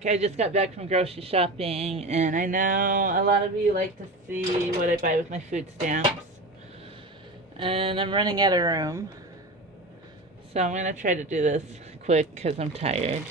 back. I just got back from grocery shopping, and I know a lot of you like to see what I buy with my food stamps. And I'm running out of room. So I'm going to try to do this quick because I'm tired.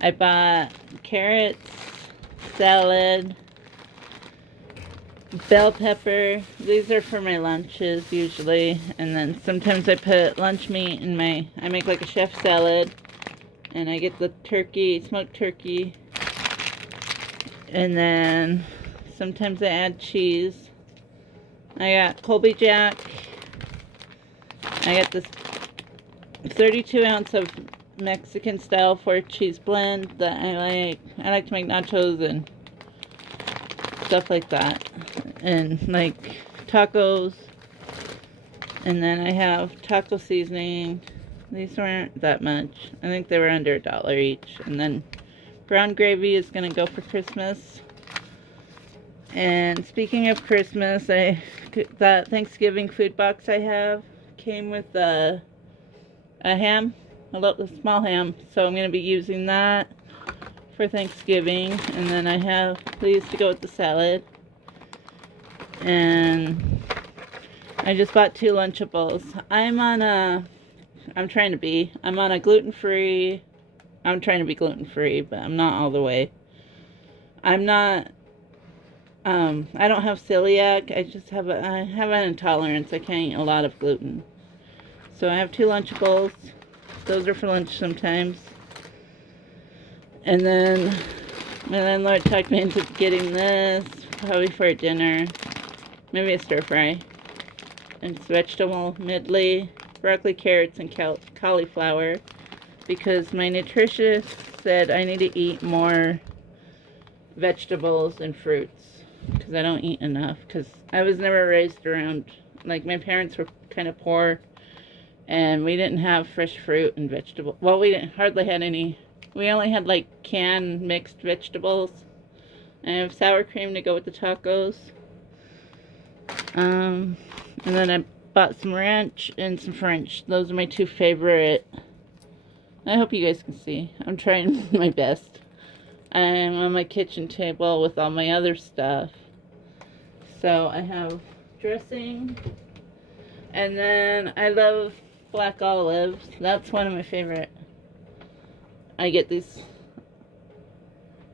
I bought carrots, salad, bell pepper. These are for my lunches usually. And then sometimes I put lunch meat in I make like a chef salad. And I get the turkey, smoked turkey. And then sometimes I add cheese. I got Colby Jack. I got this 32 ounce of Mexican style 4-cheese blend that I like. I like to make nachos and stuff like that. And like tacos. And then I have taco seasoning. These weren't that much. I think they were under $1 each. And then brown gravy is going to go for Christmas. And speaking of Christmas, that Thanksgiving food box I have came with a ham, a small ham. So I'm going to be using that for Thanksgiving. And then I have these to go with the salad. And I just bought 2 Lunchables. I'm on a gluten-free, I'm trying to be gluten-free, but I'm not all the way. I don't have celiac, I have an intolerance. I can't eat a lot of gluten. So I have 2 Lunchables. Those are for lunch sometimes. And then my landlord talked me into getting this, probably for dinner. Maybe a stir fry. And it's vegetable medley. Broccoli, carrots, and cauliflower, because my nutritionist said I need to eat more vegetables and fruits because I don't eat enough, because I was never raised around, like, my parents were kind of poor and we didn't have fresh fruit and vegetables. Well, we didn't hardly had any. We only had like canned mixed vegetables. I have sour cream to go with the tacos. And then I bought some ranch and some French. Those are my 2 favorite. I hope you guys can see. I'm trying my best. I'm on my kitchen table with all my other stuff. So I have dressing. And then I love black olives. That's one of my favorite. I get these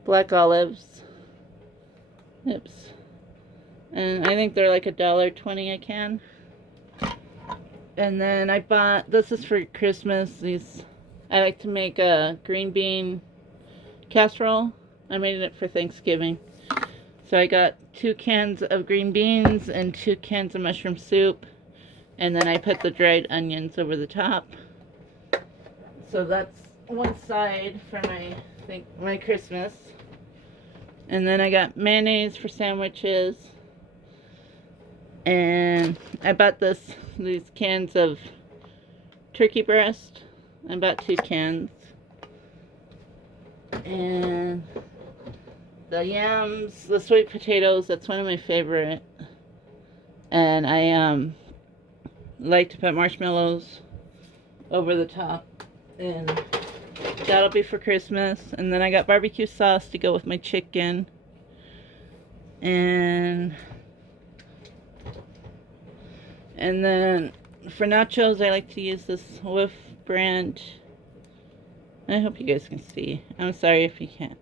black olives. Oops. And I think they're like $1.20 a can. And then I bought, this is for Christmas, I like to make a green bean casserole. I made it for Thanksgiving. So I got 2 cans of green beans and 2 cans of mushroom soup. And then I put the dried onions over the top. So that's one side for my Christmas. And then I got mayonnaise for sandwiches. And I bought these cans of turkey breast. I bought 2 cans. And the yams, the sweet potatoes, that's one of my favorite. And I like to put marshmallows over the top. And that'll be for Christmas. And then I got barbecue sauce to go with my chicken. And then for nachos, I like to use this Whiff brand. I hope you guys can see. I'm sorry if you can't.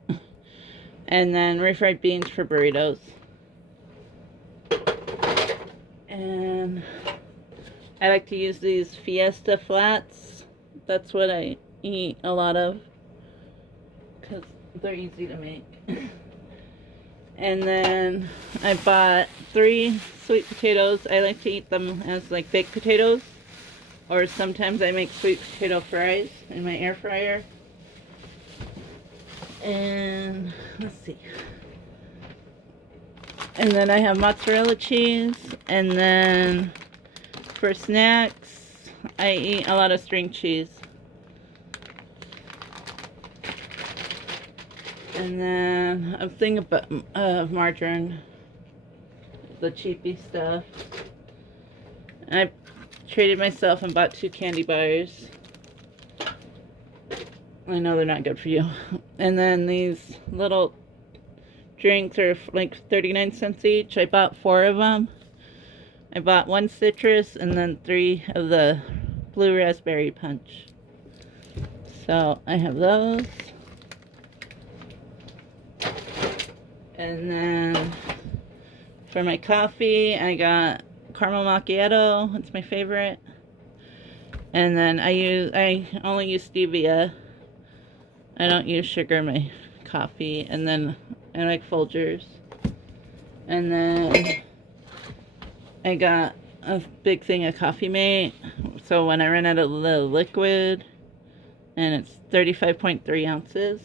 And then refried beans for burritos. And I like to use these Fiesta flats. That's what I eat a lot of, because they're easy to make. And then I bought 3 sweet potatoes. I like to eat them as like baked potatoes, or sometimes I make sweet potato fries in my air fryer. And let's see. And then I have mozzarella cheese. And then for snacks, I eat a lot of string cheese. And then a thing of margarine, the cheapy stuff. I treated myself and bought 2 candy bars. I know they're not good for you. And then these little drinks are like 39 cents each. I bought 4 of them. I bought 1 citrus and then 3 of the blue raspberry punch. So I have those. And then for my coffee, I got caramel macchiato. It's my favorite. And then I only use stevia. I don't use sugar in my coffee. And then I like Folgers. And then I got a big thing of Coffee Mate. So when I run out of the liquid, and it's 35.3 ounces.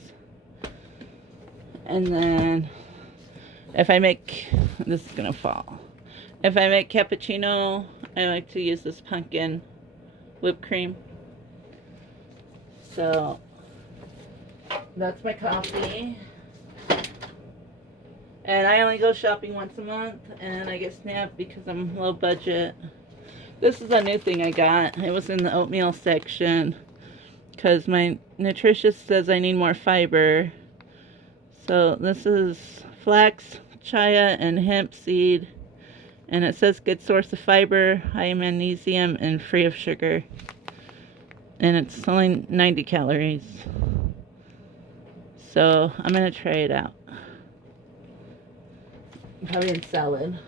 And then if I make, this is gonna fall. If I make cappuccino, I like to use this pumpkin whipped cream. So that's my coffee. And I only go shopping once a month, and I get SNAP because I'm low budget. This is a new thing I got. It was in the oatmeal section because my nutritionist says I need more fiber. So this is flax, chia, and hemp seed. And it says good source of fiber, high magnesium, and free of sugar. And it's only 90 calories. So I'm going to try it out. Probably in salad.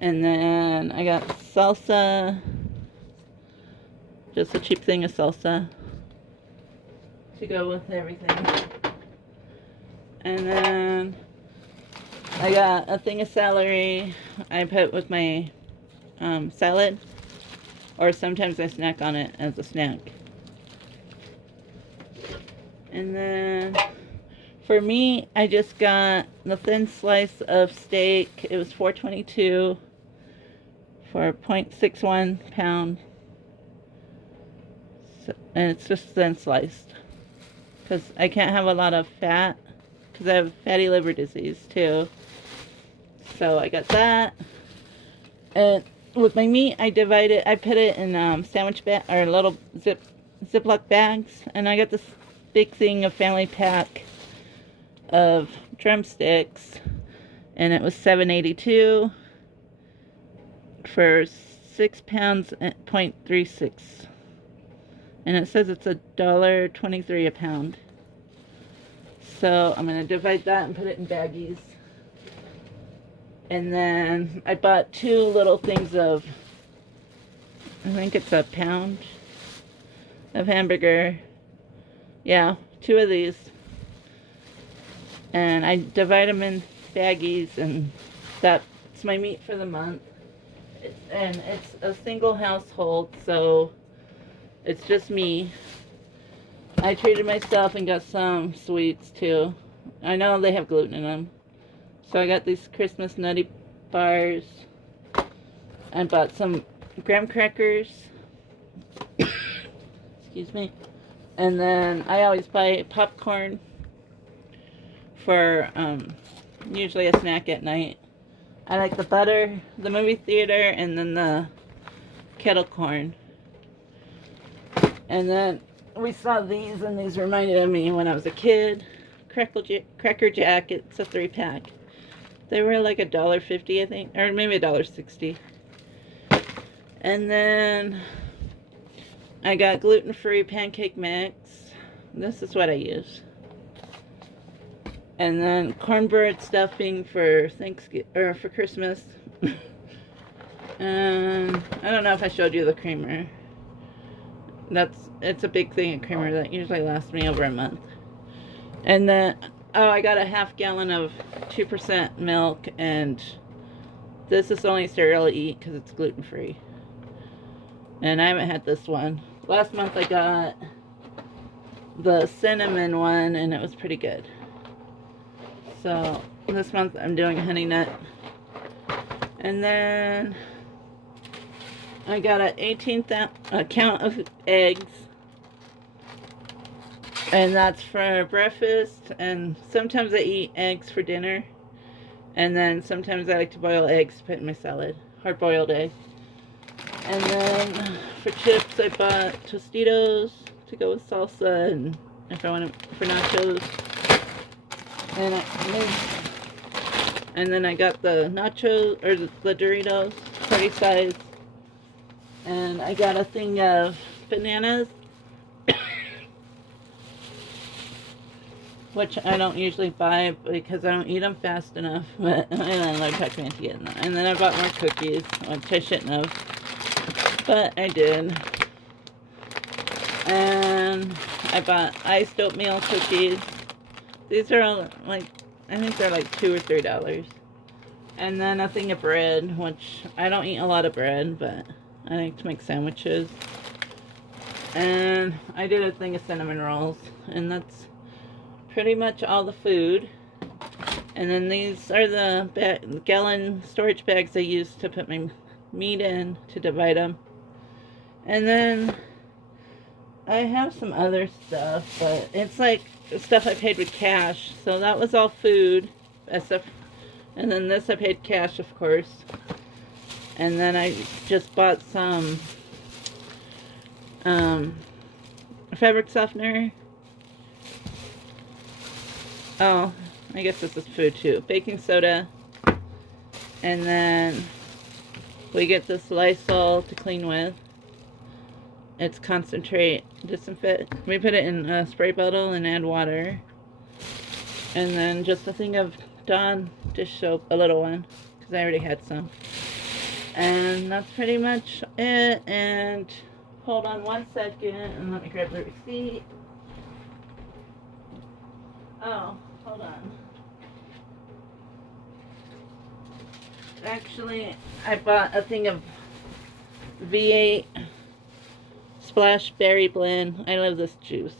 And then I got salsa. Just a cheap thing of salsa to go with everything. And then I got a thing of celery I put with my salad. Or sometimes I snack on it as a snack. And then for me, I just got the thin slice of steak. It was $4.22 for 0.61 pound. So, and it's just thin sliced. Because I can't have a lot of fat. Because I have fatty liver disease too. So I got that. And with my meat, I put it in sandwich bag or little Ziploc bags. And I got this big thing of family pack of drumsticks, and it was $7.82 for 6 pounds and 0.36, and it says it's $1.23 a pound. So I'm gonna divide that and put it in baggies. And then I bought 2 little things of, I think it's a pound of hamburger. Yeah, 2 of these. And I divide them in baggies, and that's my meat for the month. And it's a single household, so it's just me. I treated myself and got some sweets too. I know they have gluten in them. So I got these Christmas nutty bars. I bought some graham crackers. Excuse me. And then I always buy popcorn for usually a snack at night. I like the butter, the movie theater, and then the kettle corn. And then we saw these, and these reminded me when I was a kid. Cracker Jack, it's a 3-pack. They were like $1.50, I think, or maybe $1.60. And then I got gluten-free pancake mix. This is what I use. And then cornbread stuffing for Thanksgiving or for Christmas. And I don't know if I showed you the creamer. It's a big thing of creamer that usually lasts me over a month. And then I got a half gallon of 2% milk, and this is the only cereal I eat because it's gluten free. And I haven't had this one. Last month I got the cinnamon one, and it was pretty good. So this month I'm doing honey nut. And then I got an 18th count of eggs. And that's for breakfast. And sometimes I eat eggs for dinner. And then sometimes I like to boil eggs to put in my salad. Hard boiled egg. And then for chips I bought Tostitos to go with salsa. And if I want to, for nachos. And then I got the nachos, or the Doritos, party size. And I got a thing of bananas, which I don't usually buy because I don't eat them fast enough. But my landlord talked me into getting them. And then I bought more cookies, which I shouldn't have, but I did. And I bought iced oatmeal cookies. These are all like, I think they're like $2 or $3. And then a thing of bread, which I don't eat a lot of bread, but I like to make sandwiches. And I did a thing of cinnamon rolls, and that's pretty much all the food. And then these are the gallon storage bags I use to put my meat in to divide them. And then I have some other stuff, but it's like stuff I paid with cash. So that was all food, and then this I paid cash, of course. And then I just bought some fabric softener. Oh, I guess this is food too. Baking soda. And then we get this Lysol to clean with. It's concentrate disinfect. We put it in a spray bottle and add water. And then just a thing of Dawn dish soap, a little one, because I already had some. And that's pretty much it. And hold on one second and let me grab the receipt. Oh, hold on. Actually, I bought a thing of V8 Splash Berry Blend. I love this juice.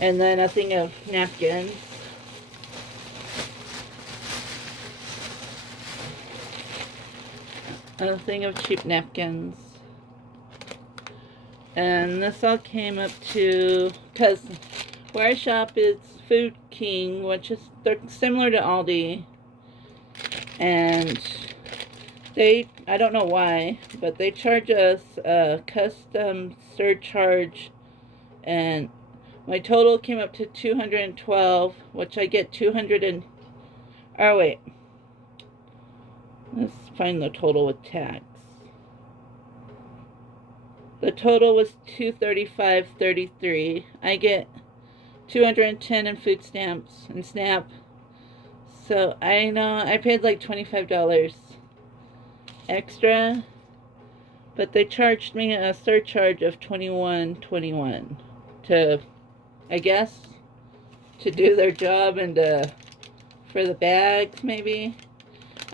And then a thing of napkins. A thing of cheap napkins. And this all came up to, because where I shop is Food King, which is, they're similar to Aldi. And they, I don't know why, but they charge us a custom surcharge, and my total came up to $212, which I get 200 and, oh wait, let's find the total with tax. The total was $235.33. I get 210 in food stamps and SNAP. So I know I paid like $25 extra, but they charged me a surcharge of $21.21 to, I guess, to do their job and for the bags maybe.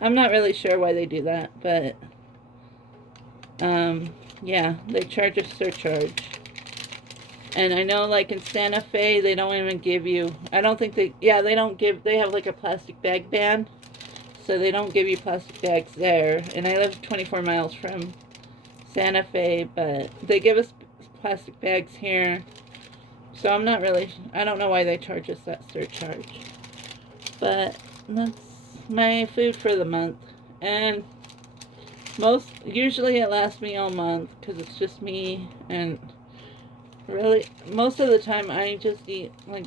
I'm not really sure why they do that, but yeah, they charge a surcharge. And I know, like, in Santa Fe, they don't even give you, I don't think they, yeah, they don't give, they have, like, a plastic bag ban. So they don't give you plastic bags there. And I live 24 miles from Santa Fe, but they give us plastic bags here. So I'm not really, I don't know why they charge us that surcharge. But that's my food for the month. And usually it lasts me all month, because it's just me, and really, most of the time I just eat, like,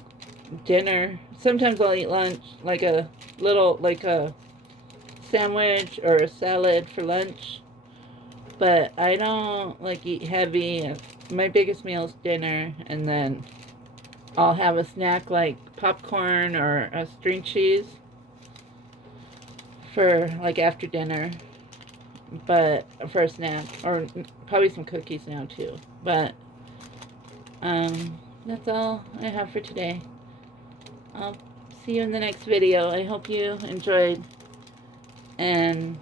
dinner. Sometimes I'll eat lunch, like a little, like a sandwich or a salad for lunch. But I don't, like, eat heavy. My biggest meal is dinner, and then I'll have a snack like popcorn or a string cheese for, like, after dinner. But, for a snack. Or probably some cookies now, too. But that's all I have for today. I'll see you in the next video. I hope you enjoyed. And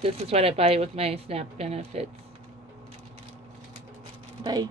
this is what I buy with my SNAP benefits. Bye.